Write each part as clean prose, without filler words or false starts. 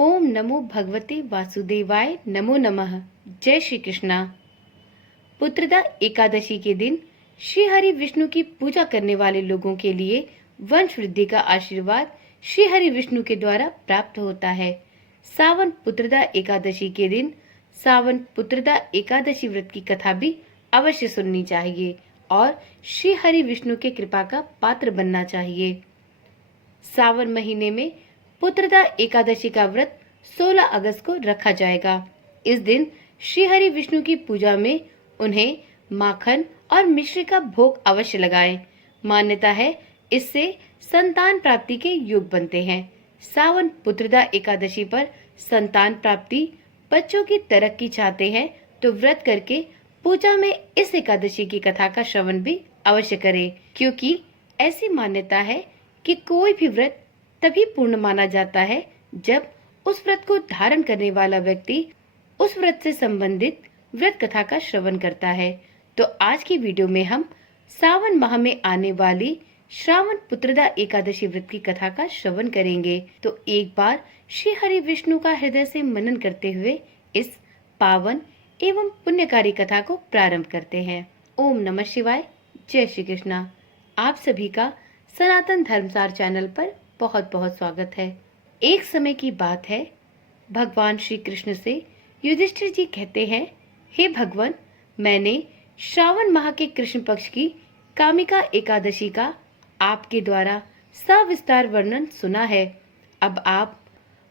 ओम नमो भगवते वासुदेवाय नमो नमः। जय श्री कृष्णा। पुत्रदा एकादशी के दिन श्री हरि विष्णु की पूजा करने वाले लोगों के लिए वंश वृद्धि का आशीर्वाद श्री हरि विष्णु के द्वारा प्राप्त होता है। सावन पुत्रदा एकादशी के दिन सावन पुत्रदा एकादशी व्रत की कथा भी अवश्य सुननी चाहिए और श्री हरि विष्णु के कृपा का पात्र बनना चाहिए। सावन महीने में पुत्रदा एकादशी का व्रत 16 अगस्त को रखा जाएगा। इस दिन श्री हरि विष्णु की पूजा में उन्हें माखन और मिश्री का भोग अवश्य लगाएं। मान्यता है इससे संतान प्राप्ति के योग बनते हैं। सावन पुत्रदा एकादशी पर संतान प्राप्ति, बच्चों की तरक्की चाहते हैं तो व्रत करके पूजा में इस एकादशी की कथा का श्रवण भी अवश्य करें, क्योंकि ऐसी मान्यता है कि कोई भी व्रत तभी पूर्ण माना जाता है जब उस व्रत को धारण करने वाला व्यक्ति उस व्रत से संबंधित व्रत कथा का श्रवण करता है। तो आज की वीडियो में हम सावन माह में आने वाली श्रावण पुत्रदा एकादशी व्रत की कथा का श्रवण करेंगे। तो एक बार श्री हरि विष्णु का हृदय से मनन करते हुए इस पावन एवं पुण्यकारी कथा को प्रारंभ करते हैं। ओम नमः शिवाय। जय श्री कृष्णा। आप सभी का सनातन धर्मसार चैनल पर बहुत बहुत स्वागत है। एक समय की बात है, भगवान श्री कृष्ण से युधिष्ठिर जी कहते हैं, हे भगवान, मैंने श्रावण माह के कृष्ण पक्ष की कामिका एकादशी का आपके द्वारा सविस्तार वर्णन सुना है। अब आप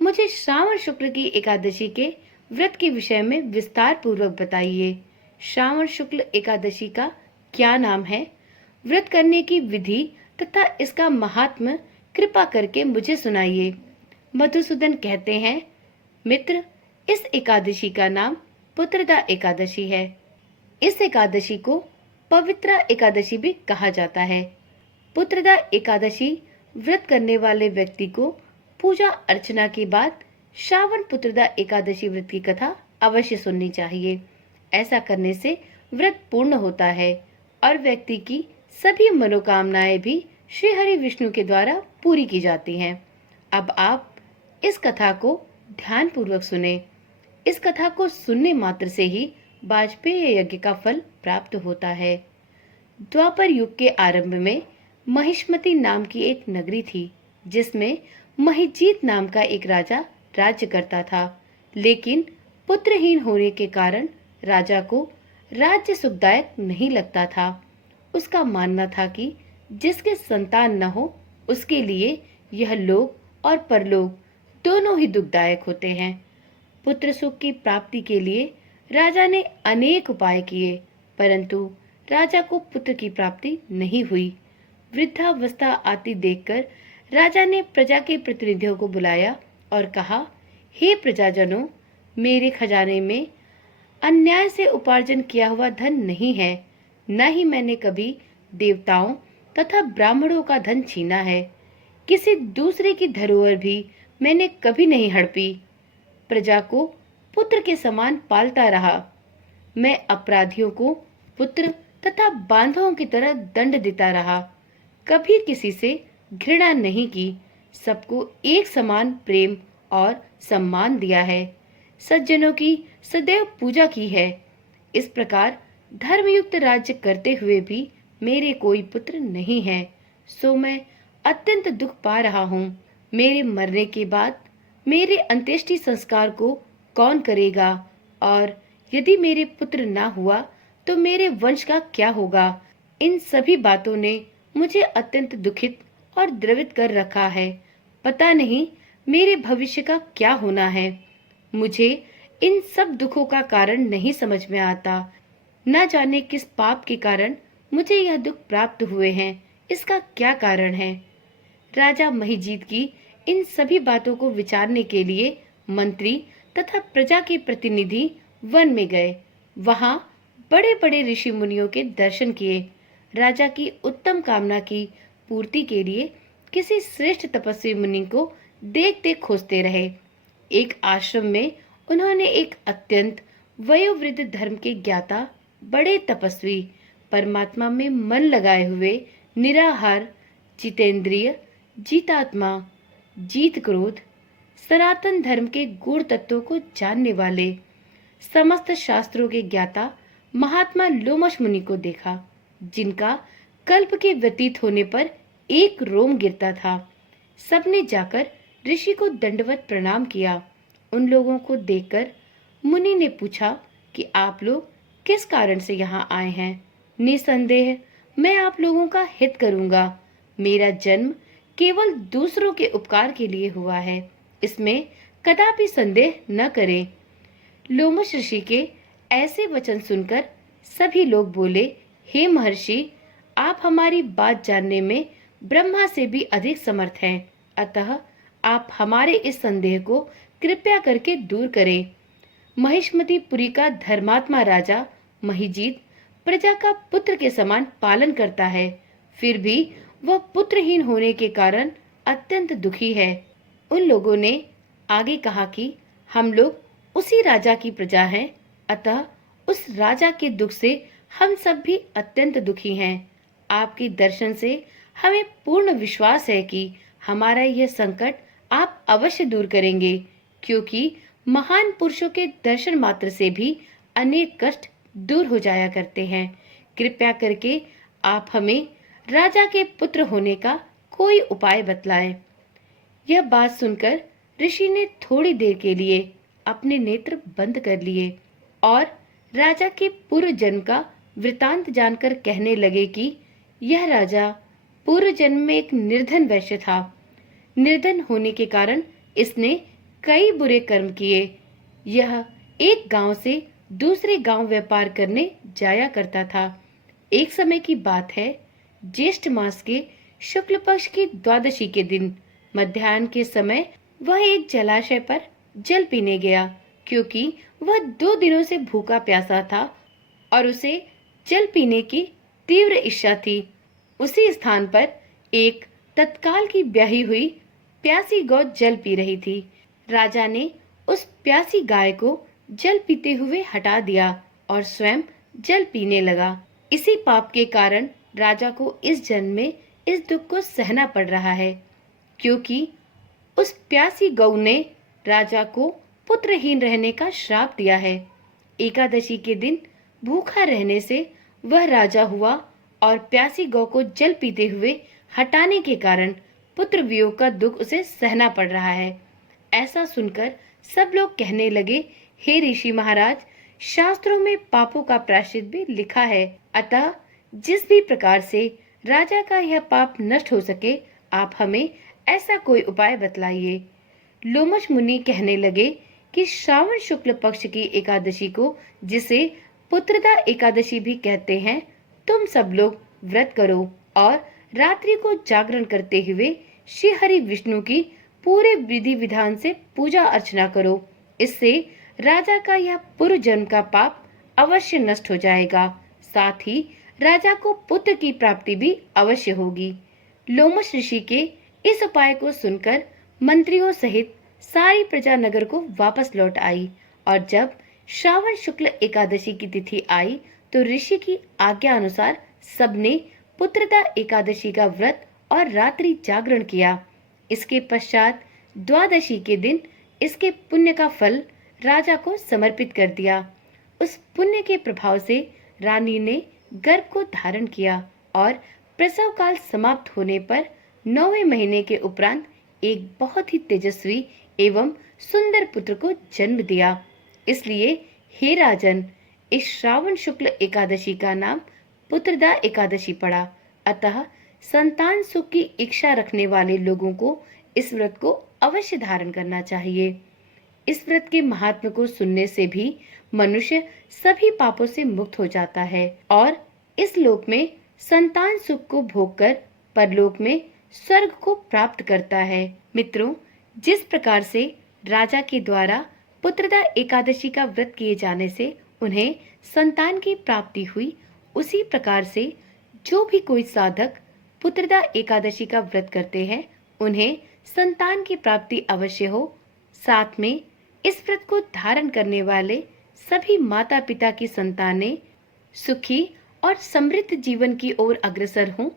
मुझे श्रावण शुक्ल की एकादशी के व्रत के विषय में विस्तार पूर्वक बताइए। श्रावण शुक्ल एकादशी का क्या नाम है, व्रत करने की विधि तथा इसका महात्म्य कृपा करके मुझे सुनाइए। मधुसूदन कहते हैं, मित्र, इस एकादशी का नाम पुत्रदा एकादशी है। इस एकादशी को पवित्रा एकादशी भी कहा जाता है। पुत्रदा एकादशी व्रत करने वाले व्यक्ति को पूजा अर्चना के बाद श्रावण पुत्रदा एकादशी व्रत की कथा अवश्य सुननी चाहिए। ऐसा करने से व्रत पूर्ण होता है और व्यक्ति की सभी मनोकामनाएं भी श्री हरि विष्णु के द्वारा पूरी की जाती हैं। अब आप इस कथा को ध्यान पूर्वक सुने। इस कथा को सुनने मात्र से ही वाजपेय यज्ञ का फल प्राप्त होता है। द्वापर युग के आरंभ में महिष्मति नाम की एक नगरी थी, जिसमें महिजीत नाम का एक राजा राज्य करता था। लेकिन पुत्रहीन होने के कारण राजा को राज्य सुखदायक नहीं लगता था। उसका मानना था कि जिसके संतान न हो उसके लिए यह लोक और परलोक दोनों ही दुखदायक होते हैं। पुत्र सुख की प्राप्ति के लिए राजा ने अनेक उपाय किए, परंतु राजा को पुत्र की प्राप्ति नहीं हुई। वृद्धावस्था आती देखकर राजा ने प्रजा के प्रतिनिधियों को बुलाया और कहा, हे प्रजाजनों, मेरे खजाने में अन्याय से उपार्जन किया हुआ धन नहीं है, न ही मैंने कभी देवताओं तथा ब्राह्मणों का धन छीना है। किसी दूसरे की धरोहर भी मैंने कभी नहीं हड़पी। प्रजा को पुत्र के समान पालता रहा। मैं अपराधियों को पुत्र तथा बांधवों की तरह दंड देता रहा। कभी किसी से घृणा नहीं की। सबको एक समान प्रेम और सम्मान दिया है। सज्जनों की सदैव पूजा की है। इस प्रकार धर्मयुक्त राज्य करते हुए भी मेरे कोई पुत्र नहीं है, सो मैं अत्यंत दुख पा रहा हूँ। मेरे मरने के बाद मेरे अंत्येष्टि संस्कार को कौन करेगा, और यदि मेरे पुत्र ना हुआ तो मेरे वंश का क्या होगा। इन सभी बातों ने मुझे अत्यंत दुखित और द्रवित कर रखा है। पता नहीं मेरे भविष्य का क्या होना है। मुझे इन सब दुखों का कारण नहीं समझ में आता। न जाने किस पाप के कारण मुझे यह दुख प्राप्त हुए हैं, इसका क्या कारण है। राजा महिजीत की इन सभी बातों को विचारने के लिए मंत्री तथा प्रजा के प्रतिनिधि वन में गए। वहां बड़े बड़े ऋषि मुनियों के दर्शन किए। राजा की उत्तम कामना की पूर्ति के लिए किसी श्रेष्ठ तपस्वी मुनि को देखते खोजते रहे। एक आश्रम में उन्होंने एक अत्यंत वयोवृद्ध धर्म के ज्ञाता, बड़े तपस्वी, परमात्मा में मन लगाए हुए, निराहार, जितेंद्रिय, जीतात्मा, जीत क्रोध, सनातन धर्म के गूढ़ तत्वों को जानने वाले समस्त शास्त्रों के ज्ञाता महात्मा लोमश मुनि को देखा, जिनका कल्प के व्यतीत होने पर एक रोम गिरता था। सबने जाकर ऋषि को दंडवत प्रणाम किया। उन लोगों को देखकर मुनि ने पूछा कि आप लोग किस कारण से यहाँ आए हैं। निसंदेह मैं आप लोगों का हित करूंगा। मेरा जन्म केवल दूसरों के उपकार के लिए हुआ है, इसमें कदापि संदेह न करें। लोमश ऋषि के ऐसे वचन सुनकर सभी लोग बोले, हे महर्षि, आप हमारी बात जानने में ब्रह्मा से भी अधिक समर्थ हैं, अतः आप हमारे इस संदेह को कृपया करके दूर करें। महिष्मतिपुरी का धर्मात्मा राजा महिजीत प्रजा का पुत्र के समान पालन करता है, फिर भी वह पुत्रहीन होने के कारण अत्यंत दुखी है। उन लोगों ने आगे कहा कि हम लोग उसी राजा की प्रजा हैं, अतः उस राजा के दुख से हम सब भी अत्यंत दुखी हैं। आपके दर्शन से हमें पूर्ण विश्वास है कि हमारा यह संकट आप अवश्य दूर करेंगे, क्योंकि महान पुरुषों के दर्शन मात्र से भी अनेक कष्ट दूर हो जाया करते हैं। कृपया करके आप हमें राजा के पुत्र होने का कोई उपाय बतलाएं। यह बात सुनकर ऋषि ने थोड़ी देर के लिए अपने नेत्र बंद कर लिए और राजा के पूर्व जन्म का वृतांत जानकर कहने लगे कि यह राजा पूर्व जन्म में एक निर्धन वैश्य था। निर्धन होने के कारण इसने कई बुरे कर्म किए। यह एक गांव से दूसरे गांव व्यापार करने जाया करता था। एक समय की बात है, ज्येष्ठ मास के शुक्ल पक्ष की द्वादशी के दिन मध्याह्न के समय वह एक जलाशय पर जल पीने गया, क्योंकि वह 2 दिनों से भूखा प्यासा था और उसे जल पीने की तीव्र इच्छा थी। उसी स्थान पर एक तत्काल की ब्याही हुई प्यासी गौ जल पी रही थी। राजा ने उस प्यासी गाय को जल पीते हुए हटा दिया और स्वयं जल पीने लगा। इसी पाप के कारण राजा को इस जन्म में इस दुख को सहना पड़ रहा है, क्योंकि उस प्यासी गौ ने राजा को पुत्रहीन रहने का श्राप दिया है। एकादशी के दिन भूखा रहने से वह राजा हुआ और प्यासी गौ को जल पीते हुए हटाने के कारण पुत्र वियोग का दुख उसे सहना पड़ रहा है। ऐसा सुनकर सब लोग कहने लगे, हे ऋषि महाराज, शास्त्रों में पापों का प्रायश्चित भी लिखा है, अतः जिस भी प्रकार से राजा का यह पाप नष्ट हो सके, आप हमें ऐसा कोई उपाय बतलाइए। लोमश मुनि कहने लगे कि श्रावण शुक्ल पक्ष की एकादशी को, जिसे पुत्रदा एकादशी भी कहते हैं, तुम सब लोग व्रत करो और रात्रि को जागरण करते हुए श्री हरि विष्णु की पूरे विधि विधान से पूजा अर्चना करो। इससे राजा का यह पूर्व जन्म का पाप अवश्य नष्ट हो जाएगा, साथ ही राजा को पुत्र की प्राप्ति भी अवश्य होगी। लोमश ऋषि के इस उपाय को सुनकर मंत्रियों सहित सारी प्रजा नगर को वापस लौट आई और जब श्रावण शुक्ल एकादशी की तिथि आई तो ऋषि की आज्ञा अनुसार सबने पुत्रदा एकादशी का व्रत और रात्रि जागरण किया। इसके पश्चात द्वादशी के दिन इसके पुण्य का फल राजा को समर्पित कर दिया। उस पुण्य के प्रभाव से रानी ने गर्भ को धारण किया और प्रसव काल समाप्त होने पर 9वें महीने के उपरांत एक बहुत ही तेजस्वी एवं सुंदर पुत्र को जन्म दिया। इसलिए हे राजन, इस श्रावण शुक्ल एकादशी का नाम पुत्रदा एकादशी पड़ा। अतः संतान सुख की इच्छा रखने वाले लोगों को इस व्रत को अवश्य धारण करना चाहिए। इस व्रत के महात्म को सुनने से भी मनुष्य सभी पापों से मुक्त हो जाता है और इस लोक में संतान सुख को भोगकर परलोक में स्वर्ग को प्राप्त करता है। मित्रों, जिस प्रकार से राजा के द्वारा पुत्रदा एकादशी का व्रत किए जाने से उन्हें संतान की प्राप्ति हुई, उसी प्रकार से जो भी कोई साधक पुत्रदा एकादशी का व्रत करते हैं उन्हें संतान की प्राप्ति अवश्य हो। साथ में इस व्रत को धारण करने वाले सभी माता पिता की संतानें सुखी और समृद्ध जीवन की ओर अग्रसर हों।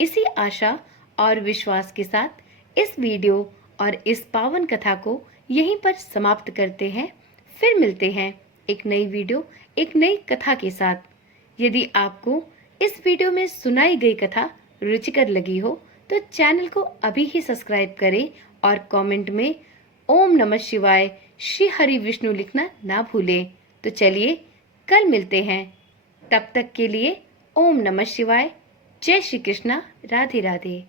इसी आशा और विश्वास के साथ इस वीडियो और इस पावन कथा को यहीं पर समाप्त करते हैं। फिर मिलते हैं एक नई वीडियो, एक नई कथा के साथ। यदि आपको इस वीडियो में सुनाई गई कथा रुचिकर लगी हो तो चैनल को अभी ही सब्सक्राइब करें और कमेंट में ओम नमः शिवाय श्री हरि विष्णु लिखना ना भूलें। तो चलिए कल मिलते हैं, तब तक के लिए ओम नमः शिवाय। जय श्री कृष्णा, राधे राधे।